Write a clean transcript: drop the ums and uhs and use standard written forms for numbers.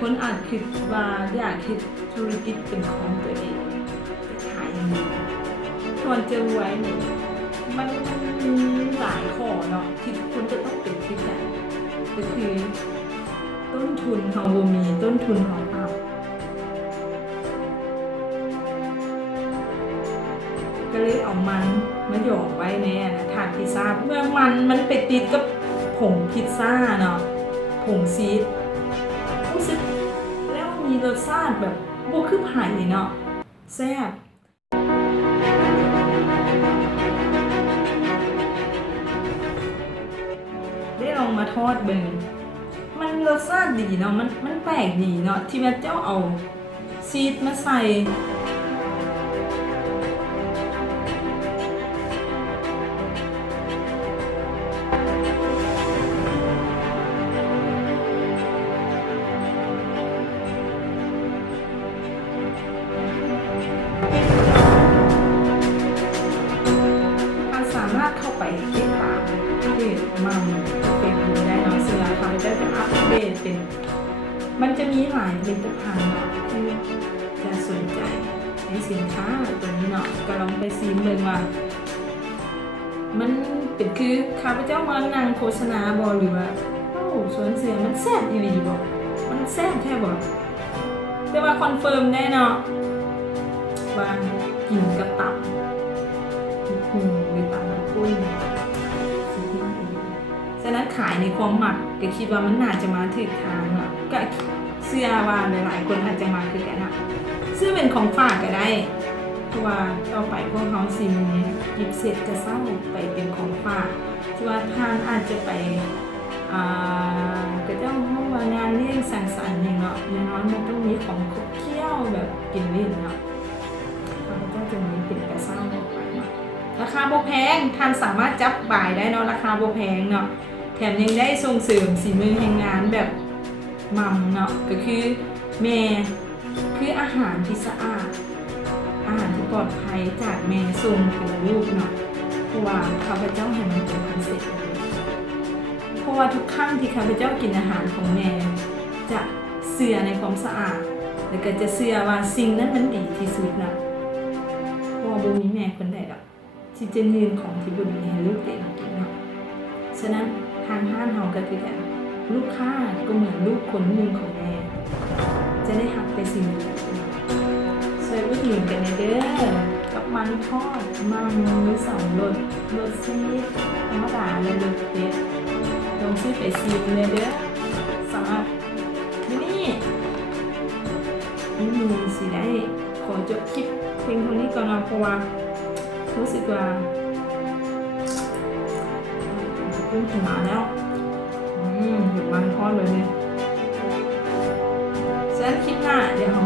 คนอาจคิดว่าอยากคิดธุรกิจเป็นของตัวเองจะขายยังไงควรจะรวยเนี่ยมันมีหลายข้อเนาะที่คุณจะต้องเป็นคิดกันก็คือต้นทุนของบ่มีต้นทุนของเราก็เลยเอามันมาหยอกไว้ในถาดพิซซ่าเมื่อมันไปติดกับผงพิซซ่าเนาะผงชีสรู้สึกแล้วมีรสชาติแบบบ่คือไผ่เนาะแซ่บได้ลองมาทอดเบิ่งมันรสชาติดีเนาะมันแปลกดีเนาะที่แม่เจ้าเอาชีสมาใส่สามารถเข้าไปติดตามเพจมัมเป็นดูได้เนาะเสื้อค่ะจะอัปเดตเป็นมันจะมีหลายผลิตภัณฑ์เนาะที่จะสนใจในสินค้าตัวนี้เนาะก็ลองไปซีมเลยว่ามันเป็นคือข้าพเจ้ามานั่งโฆษณาบอหรือว่าโอ้สวนเสือมันแซ่บอีหลีบ่มันแซ่บแท้บ่แต่ว่าคอนเฟิร์มได้เนาะว่ากินกระตับหรือตับมันกุ้ยสุดยอดเลยฉะนั้นขายในความหมักก็คิดว่ามันน่าจะมาถึงทางเนาะก็เชื่อว่าหลายๆคนอาจจะมาคือกันนะซื้อเป็นของฝากก็ได้เพราะว่าต่อไปพวกเขาสิมีกิฟต์เซตจะสร้างไปเป็นของฝากที่ว่าทานอาจจะไปก็ต้องห้องว่างานเลี้ยงสังสรรค์อย่างเนาะอย่างน้อยมันต้องมีของขบเคี้ยวแบบกินเล่นเนาะเขาก็จะมีเป็นกระซ่าออกไปเนาะราคาบ่แพงท่านสามารถจับบ่ายได้เนาะราคาบ่แพงเนาะแถมยังได้ส่งเสริมฝีมือแห่งงานแบบมัมเนาะก็คือแม่คืออาหารที่สะอาดอาหารที่ปลอดภัยจากแม่ส่งถึงลูกเนาะเพราะว่าข้าพเจ้าเห็นมันเป็นคอนเซ็ปต์เลยเพราะว่าทุกครั้งที่ข้าพเจ้ากินอาหารของแม่จะเชื่อในความสะอาดแล้วก็จะเชื่อว่าสิ่งนั้นมันดีที่สุดนะเพราะว่าบ่มีแม่คนใดหรอกที่จะยืนของที่บ่ดีให้ลูกเต็มกินเนาะฉะนั้นทางห้างเฮาก็คือกันลูกค้าก็เหมือนลูกคนหนึ่งของแม่จะได้หักไปสิ่งดีช่วยอุดหนุนกันเด้อกับมันทอดมันมี2รสซีดธรรมดาและรสเผ็ดลองซื้อไปซีมเลยเด้อสำหรับนี่สิได้ขอจบคลิปเพียงเท่านี้ก่อนนะเพราะว่ารู้สึกว่าพุ่งถึงมาแล้วเห็นมันทอดเลยเนี่ยฉะนั้นคลิปหน้าเดี๋ยวเรา